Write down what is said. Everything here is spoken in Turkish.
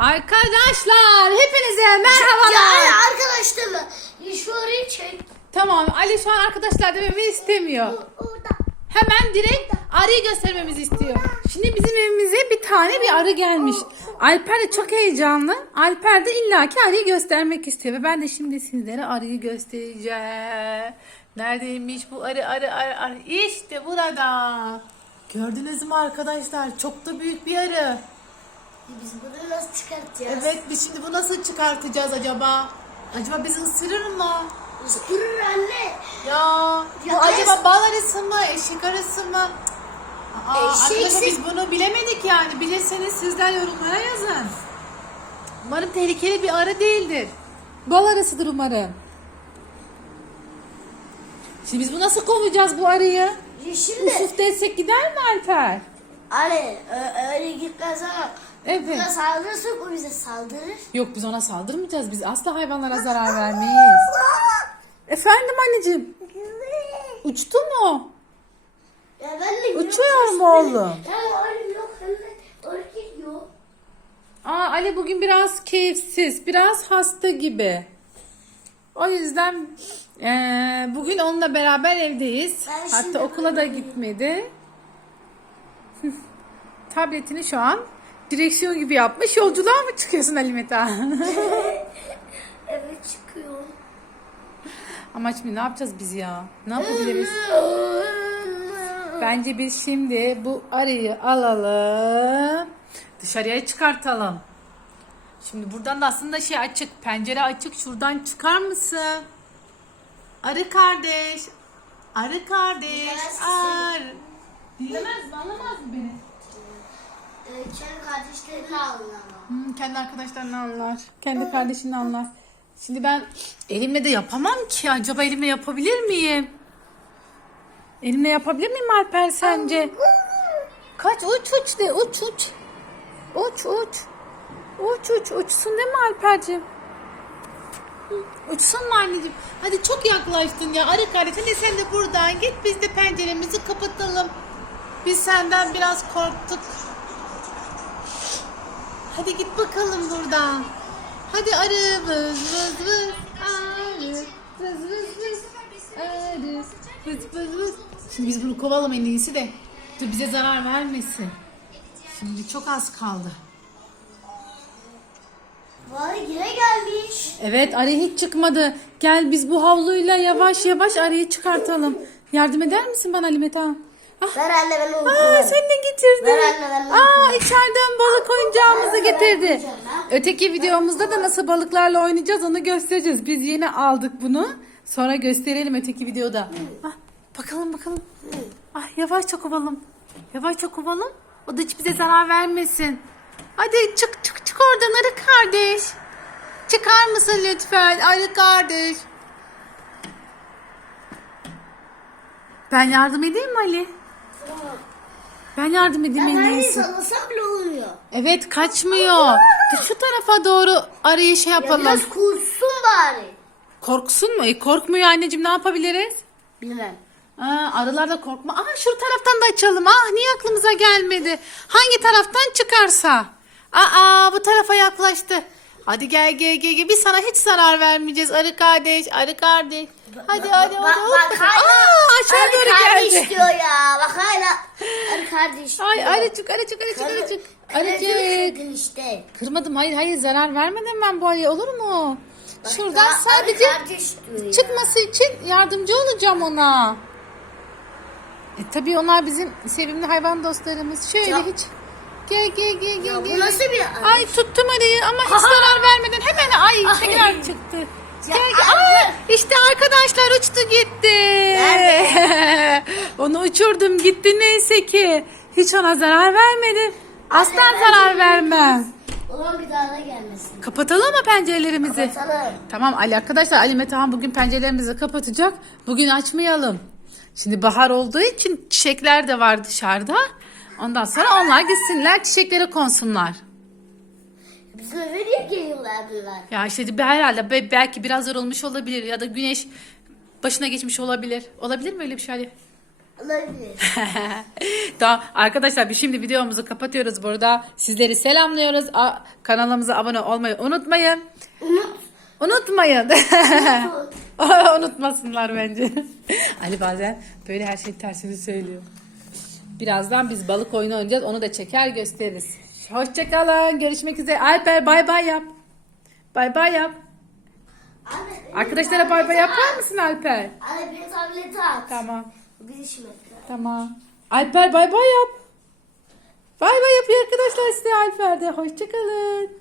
Arkadaşlar hepinize merhabalar. Ya arkadaşlarım şu orayı çek. Tamam Ali şu an arkadaşlar dememi istemiyor. Hemen direkt arıyı göstermemizi istiyor. Şimdi bizim evimize bir tane bir arı gelmiş. Alper de çok heyecanlı. Alper de illaki arıyı göstermek istiyor. Ve ben de şimdi sizlere arıyı göstereceğim. Neredeymiş bu arı arı arı arı. İşte burada. Gördünüz mü arkadaşlar? Çok da büyük bir arı. Biz bunu nasıl çıkartacağız? Evet biz şimdi bu nasıl çıkartacağız acaba? Acaba bizi ısırır mı? Isırır anne. Ya bu Ya acaba es- bal arısı mı, eşek arısı mı? Aa, Eşek arkadaşlar biz bunu bilemedik yani. Bilirseniz sizler yorumlara yazın. Umarım tehlikeli bir arı değildir. Bal arısıdır umarım. Şimdi biz bu nasıl kovacağız bu arıyı? Şimdi Ufuk desek gider mi Alper? anne ö- öyle gitmez ama Evet. buna saldırırsak o bize saldırır. Yok biz ona saldırmayacağız. Biz asla hayvanlara zarar vermeyiz. Efendim anneciğim. Uçtu mu? Ya ben de Uçuyor mu oğlum? Ya yok yok. Aa Ali bugün biraz keyifsiz, biraz hasta gibi. O yüzden eee, bugün onunla beraber evdeyiz. Ben Hatta şimdi- okula da gitmedi. Tabletini şu an direksiyon gibi yapmış. Yolculuğa mı çıkıyorsun Ali Meta? Evet çıkıyor. Ama şimdi ne yapacağız biz ya? Ne yapabiliriz? Bence biz şimdi bu arıyı alalım. Dışarıya çıkartalım. Şimdi buradan da aslında şey açık. Pencere açık. Şuradan çıkar mısın? Arı kardeş. Arı kardeş. Ar. Dinlemez mi? Anlamaz mı beni? Kendi kardeşlerini anlamam. Hmm, kendi arkadaşlarını anlar. Kendi kardeşini anlar. Şimdi ben elimle de yapamam ki. Acaba elimle yapabilir miyim? Elimle yapabilir miyim Alper sence? Kaç uç uç de uç uç. Uç uç. Uç uç uçsun değil mi Alper'cim? Uçsun mu anneciğim? Hadi çok yaklaştın ya arı kardeş. Hadi sen de buradan git biz de penceremizi kapatalım. Biz senden biraz korktuk. Hadi git bakalım buradan. Hadi arı vız vız vız. Arı vız vız vız. Arı vız vız vız. Şimdi biz bunu kovalım en iyisi de. Dur bize zarar vermesin. Şimdi çok az kaldı. Vay yine gelmiş. Evet arı hiç çıkmadı. Gel biz bu havluyla yavaş yavaş arıyı çıkartalım. Yardım eder misin bana Limeta? Ah, Ver anne ben onu Aa sen de getirdin. Ver anne, ben de Aa içeriden balık oyuncağımızı getirdi. Öteki videomuzda da nasıl balıklarla oynayacağız onu göstereceğiz. Biz yeni aldık bunu. Sonra gösterelim öteki videoda. Ah, bakalım bakalım. Ah yavaşça kovalım. Yavaşça kovalım. O da hiç bize zarar vermesin. Hadi çık çık çık oradan arı kardeş. Çıkar mısın lütfen arı kardeş? Ben yardım edeyim mi Ali? Ben yardım edeyim en Ben iyisi. sallasam bile oluyor. Evet kaçmıyor. Dur Şu tarafa doğru arıyı şey Ya yapalım. biraz kursun bari. Korksun mu? E, korkmuyor anneciğim ne yapabiliriz? Bilmem. Aa, arılar da korkma. Aa şu taraftan da açalım. Ah niye aklımıza gelmedi? Hangi taraftan çıkarsa. Aa bu tarafa yaklaştı. Hadi gel gel gel gel. Biz sana hiç zarar vermeyeceğiz arı kardeş. Arı kardeş. Hadi hadi Bak hadi. bak hadi. hala. Aa aşağı arı doğru kardeş geldi. diyor ya. Bak hala. Arı kardeş. Ay arıcık arıcık arıcık arıcık. Arıcık. İşte. Kırmadım hayır hayır zarar vermedim ben bu arıya olur mu? Bak Şuradan sadece çıkması için yardımcı olacağım ona. E tabii onlar bizim sevimli hayvan dostlarımız. Şöyle Ya- hiç gel gel gel gel. Bu gel. nasıl bir arı? Ay tuttum arıyı ama hiç zarar vermeden hemen ay Ay. tekrar çıktı. Gel, gel. Aa, işte arkadaşlar uçtu gitti. Nerede? Onu uçurdum gitti neyse ki. Hiç ona zarar vermedim. Asla Anne, zarar bence vermem. Ulan bir daha da gelmesin. Kapatalım mı pencerelerimizi? Bakalım. Tamam Ali arkadaşlar Ali Metehan bugün pencerelerimizi kapatacak. Bugün açmayalım. Şimdi bahar olduğu için çiçekler de var dışarıda. Ondan sonra onlar gitsinler çiçeklere konsunlar. Bizim eve niye geliyorlar bunlar? Ya işte bir- herhalde be- belki biraz yorulmuş olabilir ya da güneş başına geçmiş olabilir. Olabilir mi öyle bir şey Ali? Olabilir. tamam arkadaşlar biz şimdi videomuzu kapatıyoruz burada. Sizleri selamlıyoruz. A- kanalımıza abone olmayı unutmayın. Unut. Unutmayın. Unutmasınlar bence. Ali bazen böyle her şeyin tersini söylüyor. Birazdan biz balık oyunu oynayacağız. Onu da çeker gösteririz. Hoşçakalın. Görüşmek üzere. Alper bay bay yap. Bay bay yap. Abi, Arkadaşlara bay bay yapar mısın Alper? Abi bir tableti at. Tamam. Bir işim. Tamam. Alper bay bay yap. Bay bay yapıyor arkadaşlar size Alper'de. Hoşçakalın.